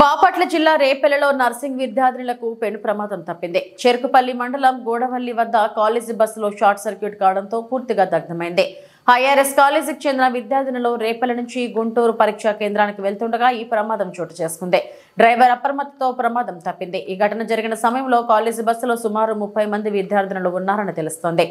బాపట్ల జిల్లా రేపెలలో నర్సింగ్ విద్యార్థులకు పెను ప్రమాదం తప్పింది. చెరుకుపల్లి మండలం గోడవల్లి వద్ద కాలేజీ బస్సులో షార్ట్ సర్క్యూట్ కావడంతో పూర్తిగా దగ్ధమైంది. ఐఆర్ఎస్ కాలేజీకి చెందిన విద్యార్థినులు రేపల నుంచి గుంటూరు పరీక్షా కేంద్రానికి వెళ్తుండగా ఈ ప్రమాదం చోటు చేసుకుంది. డ్రైవర్ అప్రమత్తతో ప్రమాదం తప్పింది. ఈ ఘటన జరిగిన సమయంలో కాలేజీ బస్సులో సుమారు 30 మంది విద్యార్థినులు ఉన్నారని తెలుస్తోంది.